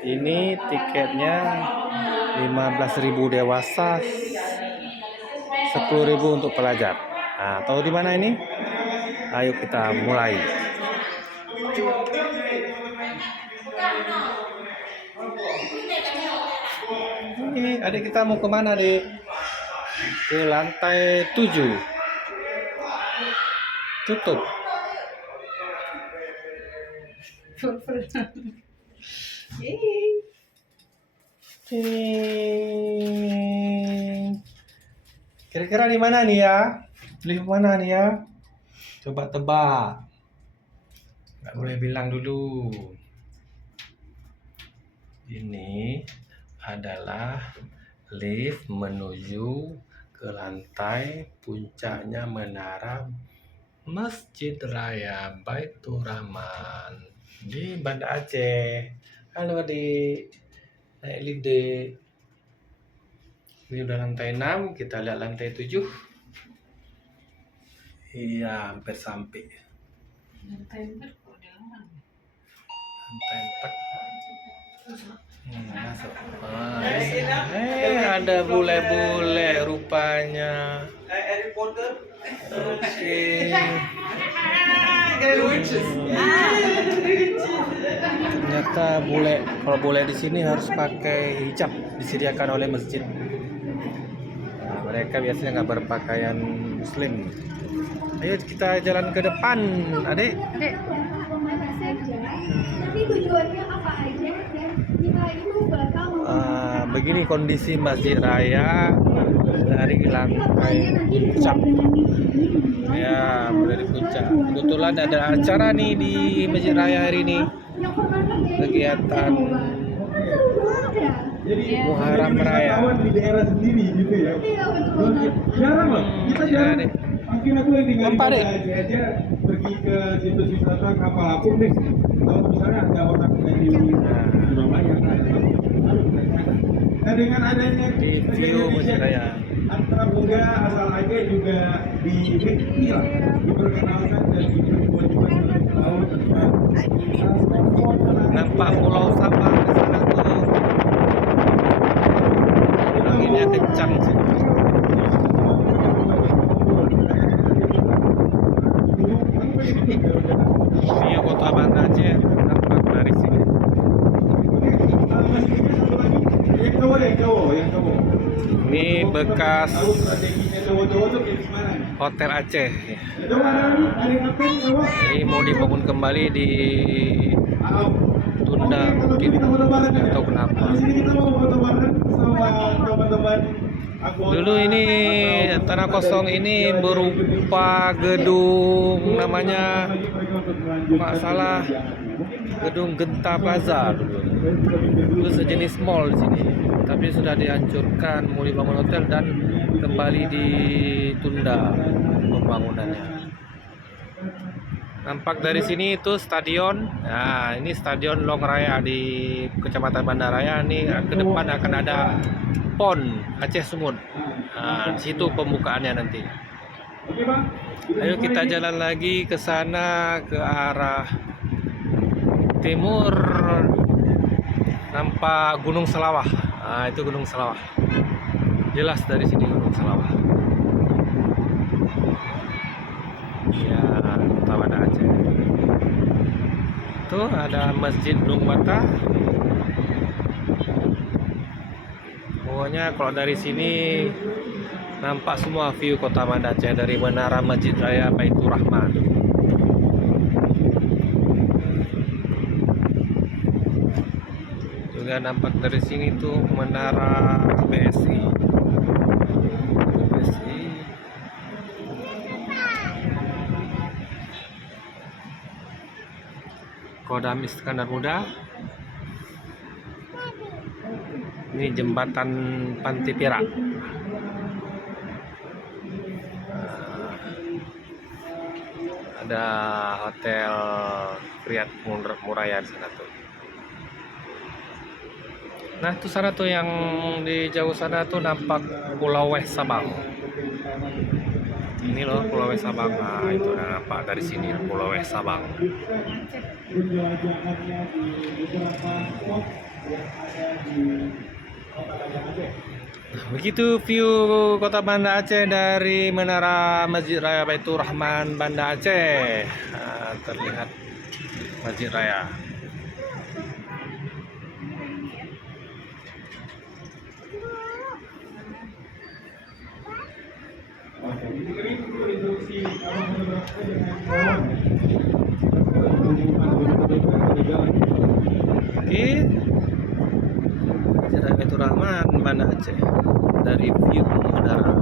Ini tiketnya 15.000 dewasa, 10.000 untuk pelajar. Nah, tahu di mana ini? Ayo kita mulai. Ini adik kita mau kemana, Dek? Ke lantai 7. Tutup. Kira-kira di mana nih ya? Lift mana nih ya? Coba tebak. Nggak boleh bilang dulu. Ini adalah lift menuju ke lantai puncaknya menara Masjid Raya Baitur Rahman di Banda Aceh. Halo adik, naik lift dek. Ini udah lantai 6, kita lihat lantai 7. Iya, hampir sampai. Lantai 4 kok ada orang. Lantai 4. Masuk. Ada bule-bule rupanya. Harry Potter. Oke. Ternyata bule, kalau bule di sini harus pakai hijab, disediakan oleh masjid. Nah, mereka biasanya nggak berpakaian muslim. Ayo kita jalan ke depan, adik. Adik, tapi tujuannya apa aja dan kita itu bakal Begini kondisi Masjid Raya dari lantai puncak. Ya, dari puncak. Kebetulan ada acara nih di Masjid Raya hari ini. Kegiatan Muharram Raya. Di daerah sendiri gitu ya. Jarang loh. Kita jarang. Ya, Mungkin aku yang tinggal Apa, Dek? aja pergi ke situs wisata kapal apung deh. Kalau misalnya ada orang dari Surabaya nah dengan adanya Di view Masjid Raya. antara muda asal Aceh juga diperkenalkan dan dibuat laut Nampak Pulau Sabang di sana tuh. Anginnya kencang sih. Ini kota Banda Aceh nampak dari sini. yang cowok. Ini bekas Strateginya cowok-cowok tuh kayak gimana nih? Hotel Aceh. Coba ada ngapain cowok? Ini mau dibangun kembali di tunda mungkin atau kenapa. Di sini kita mau foto bareng sama teman-teman. Dulu ini tanah kosong ini berupa gedung namanya nggak salah gedung Genta Plaza dulu. Dulu sejenis mall di sini, tapi sudah dihancurkan, mau dibangun hotel dan kembali ditunda pembangunannya. Nampak dari sini itu stadion. Nah, ini stadion Long Raya di Kecamatan Banda Raya. Ini ke depan akan ada PON Aceh Sumut. Nah, di situ pembukaannya nanti. Oke, Bang. Ayo kita jalan lagi ke sana ke arah timur. Nampak Gunung Selawah. Nah, itu Gunung Selawah. Jelas dari sini Gunung Selawah. Ya, Kota Banda Aceh. Tuh ada Masjid Dung Bata. Pokoknya kalau dari sini nampak semua view Kota Banda Aceh dari menara Masjid Raya Baitur Rahman. Juga nampak dari sini tuh menara BSI. Kodam Iskandar Muda. Ini jembatan Panti Pirak. Ada hotel Riyad Muraya di sana tuh. Nah, itu sana tuh yang di jauh sana tuh nampak Pulau Weh Sabang. Ini loh Pulau Weh Sabang. Nah, itu udah nampak dari sini Pulau Weh Sabang. yang ada di Kota Banda Aceh. Begitu view Kota Banda Aceh dari Menara Masjid Raya Baitur Rahman Banda Aceh. Nah, terlihat Masjid Raya. Oke, ini untuk instruksi kalau fotografer dengan drone. Pengumuman berbeda di jalan. Oke. Masjid Raya Baitur Rahman Banda Aceh dari view menara.